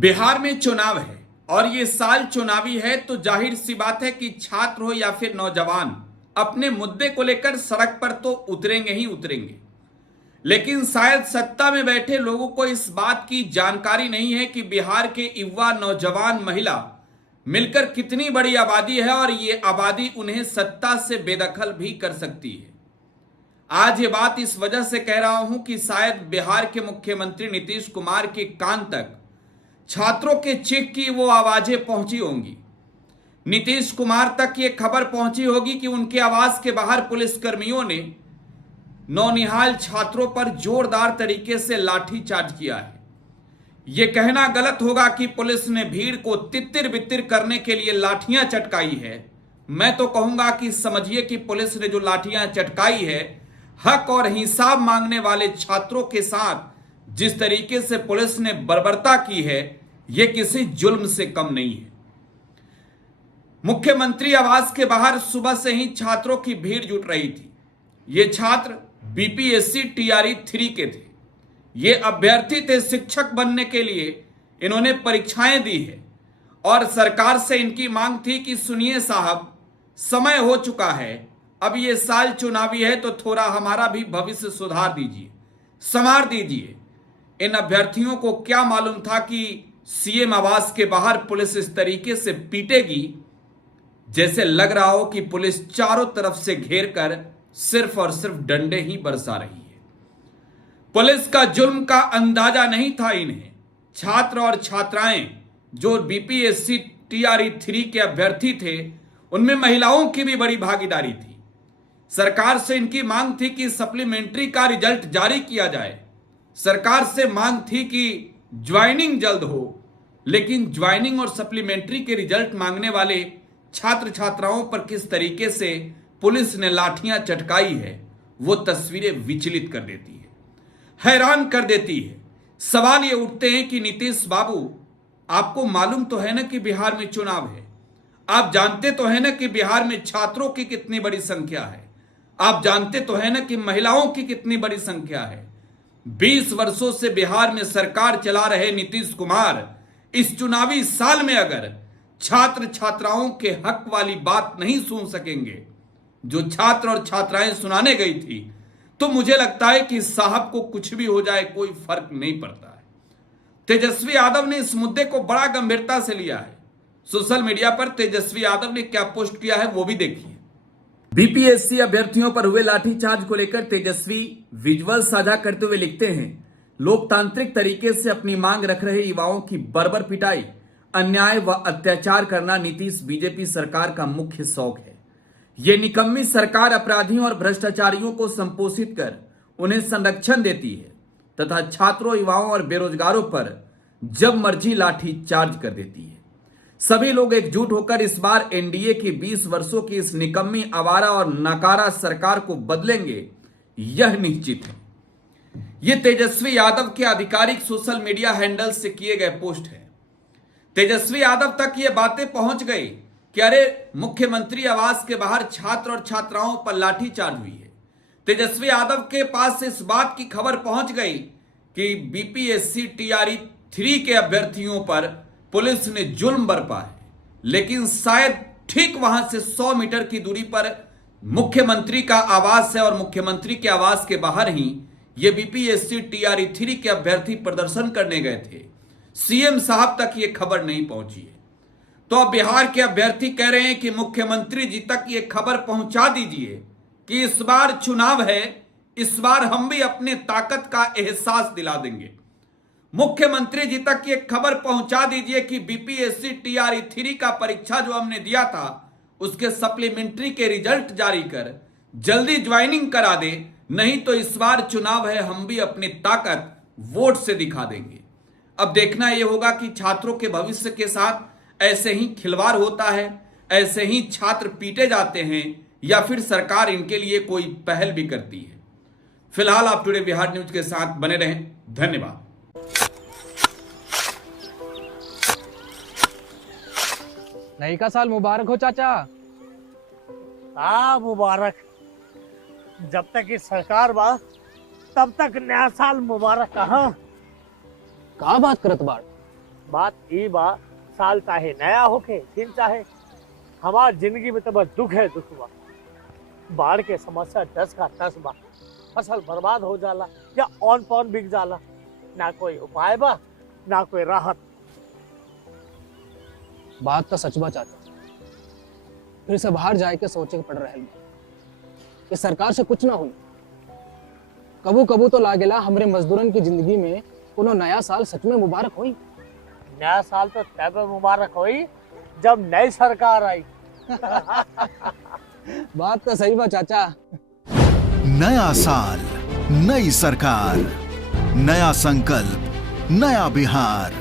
बिहार में चुनाव है और ये साल चुनावी है, तो जाहिर सी बात है कि छात्र हो या फिर नौजवान अपने मुद्दे को लेकर सड़क पर तो उतरेंगे ही उतरेंगे। लेकिन शायद सत्ता में बैठे लोगों को इस बात की जानकारी नहीं है कि बिहार के युवा, नौजवान, महिला मिलकर कितनी बड़ी आबादी है और ये आबादी उन्हें सत्ता से बेदखल भी कर सकती है। आज ये बात इस वजह से कह रहा हूं कि शायद बिहार के मुख्यमंत्री नीतीश कुमार के कान तक छात्रों के चीख की वो आवाजें पहुंची होंगी। नीतीश कुमार तक ये खबर पहुंची होगी कि उनके आवास के बाहर पुलिसकर्मियों ने नौनिहाल छात्रों पर जोरदार तरीके से लाठीचार्ज किया है। यह कहना गलत होगा कि पुलिस ने भीड़ को तित्तिर बित्तिर करने के लिए लाठियां चटकाई है। मैं तो कहूंगा कि समझिए कि पुलिस ने जो लाठियां चटकाई है, हक और हिसाब मांगने वाले छात्रों के साथ जिस तरीके से पुलिस ने बर्बरता की है, यह किसी जुल्म से कम नहीं है। मुख्यमंत्री आवास के बाहर सुबह से ही छात्रों की भीड़ जुट रही थी। ये छात्र बीपीएससी टीआरई 3 के थे। ये अभ्यर्थी थे शिक्षक बनने के लिए। इन्होंने परीक्षाएं दी है और सरकार से इनकी मांग थी कि सुनिए साहब, समय हो चुका है, अब ये साल चुनावी है, तो थोड़ा हमारा भी भविष्य सुधार दीजिए, संवार दीजिए। इन अभ्यर्थियों को क्या मालूम था कि सीएम आवास के बाहर पुलिस इस तरीके से पीटेगी, जैसे लग रहा हो कि पुलिस चारों तरफ से घेर कर सिर्फ और सिर्फ डंडे ही बरसा रही है। पुलिस का जुल्म का अंदाजा नहीं था इन्हें। छात्र और छात्राएं जो बीपीएससी टीआरई 3 के अभ्यर्थी थे, उनमें महिलाओं की भी बड़ी भागीदारी थी। सरकार से इनकी मांग थी कि सप्लीमेंट्री का रिजल्ट जारी किया जाए। सरकार से मांग थी कि ज्वाइनिंग जल्द हो, लेकिन ज्वाइनिंग और सप्लीमेंट्री के रिजल्ट मांगने वाले छात्र छात्राओं पर किस तरीके से पुलिस ने लाठियां चटकाई है, वो तस्वीरें विचलित कर देती है, हैरान कर देती है। सवाल ये उठते हैं कि नीतीश बाबू, आपको मालूम तो है ना कि बिहार में चुनाव है। आप जानते तो है ना कि बिहार में छात्रों की कितनी बड़ी संख्या है। आप जानते तो है ना कि महिलाओं की कितनी बड़ी संख्या है। 20 वर्षों से बिहार में सरकार चला रहे नीतीश कुमार इस चुनावी साल में अगर छात्र छात्राओं के हक वाली बात नहीं सुन सकेंगे, जो छात्र और छात्राएं सुनाने गई थी, तो मुझे लगता है कि साहब को कुछ भी हो जाए कोई फर्क नहीं पड़ता है। तेजस्वी यादव ने इस मुद्दे को बड़ा गंभीरता से लिया है। सोशल मीडिया पर तेजस्वी यादव ने क्या पोस्ट किया है वो भी देखिए। बीपीएससी अभ्यर्थियों पर हुए लाठीचार्ज को लेकर तेजस्वी विजुअल साझा करते हुए लिखते हैं, लोकतांत्रिक तरीके से अपनी मांग रख रहे युवाओं की बर्बर पिटाई, अन्याय व अत्याचार करना नीतीश बीजेपी सरकार का मुख्य शौक है। ये निकम्मी सरकार अपराधियों और भ्रष्टाचारियों को संपोषित कर उन्हें संरक्षण देती है तथा छात्रों, युवाओं और बेरोजगारों पर जब मर्जी लाठी चार्ज कर देती है। सभी लोग एकजुट होकर इस बार एनडीए की 20 वर्षों की इस निकम्मी, आवारा और नकारा सरकार को बदलेंगे, यह निश्चित है। यह तेजस्वी यादव के आधिकारिक सोशल मीडिया हैंडल से किए गए पोस्ट है। तेजस्वी यादव तक ये बातें पहुंच गई कि अरे, मुख्यमंत्री आवास के बाहर छात्र और छात्राओं पर लाठीचार्ज हुई है। तेजस्वी यादव के पास इस बात की खबर पहुंच गई कि बीपीएससी टीआरई 3 के अभ्यर्थियों पर पुलिस ने जुल्म बरपा है। लेकिन शायद ठीक वहां से 100 मीटर की दूरी पर मुख्यमंत्री का आवास है और मुख्यमंत्री के आवास के बाहर ही ये बीपीएससी टीआरई 3 के अभ्यर्थी प्रदर्शन करने गए थे। सीएम साहब तक ये खबर नहीं पहुंची है। तो अब बिहार के अभ्यर्थी कह रहे हैं कि मुख्यमंत्री जी तक ये खबर पहुंचा दीजिए कि इस बार चुनाव है, इस बार हम भी अपने ताकत का एहसास दिला देंगे। मुख्यमंत्री जी तक ये खबर पहुंचा दीजिए कि बीपीएससी टीआरई 3 का परीक्षा जो हमने दिया था, उसके सप्लीमेंट्री के रिजल्ट जारी कर जल्दी ज्वाइनिंग करा दे, नहीं तो इस बार चुनाव है, हम भी अपनी ताकत वोट से दिखा देंगे। अब देखना यह होगा कि छात्रों के भविष्य के साथ ऐसे ही खिलवाड़ होता है, ऐसे ही छात्र पीटे जाते हैं, या फिर सरकार इनके लिए कोई पहल भी करती है। फिलहाल आप टुडे बिहार न्यूज के साथ बने रहें। धन्यवाद। नई का साल मुबारक हो चाचा। हाँ, मुबारक। जब तक ये सरकार बा तब तक नया साल मुबारक। कहाँ का बात करत बाड़? बात ई बा साल चाहे नया होके दिन चाहे हमार जिंदगी में तो बस दुख है दुख बा। बाढ़ के समस्या 10 का 10 बा। फसल बर्बाद हो जाला या ऑन पॉन बिक जाला, ना कोई उपाय बा ना कोई राहत। बात तो सच बा चाचा, फिर से बाहर जाए के सोचे के पड़ रहे कि सरकार से कुछ ना हुई। कबू कबू तो लागेला हमरे मजदूरन की जिंदगी में कोनो नया साल सच में मुबारक हुई। नया साल तो तब मुबारक हुई जब नई सरकार आई। बात तो सही बा चाचा। नया साल, नई सरकार, नया संकल्प, नया बिहार।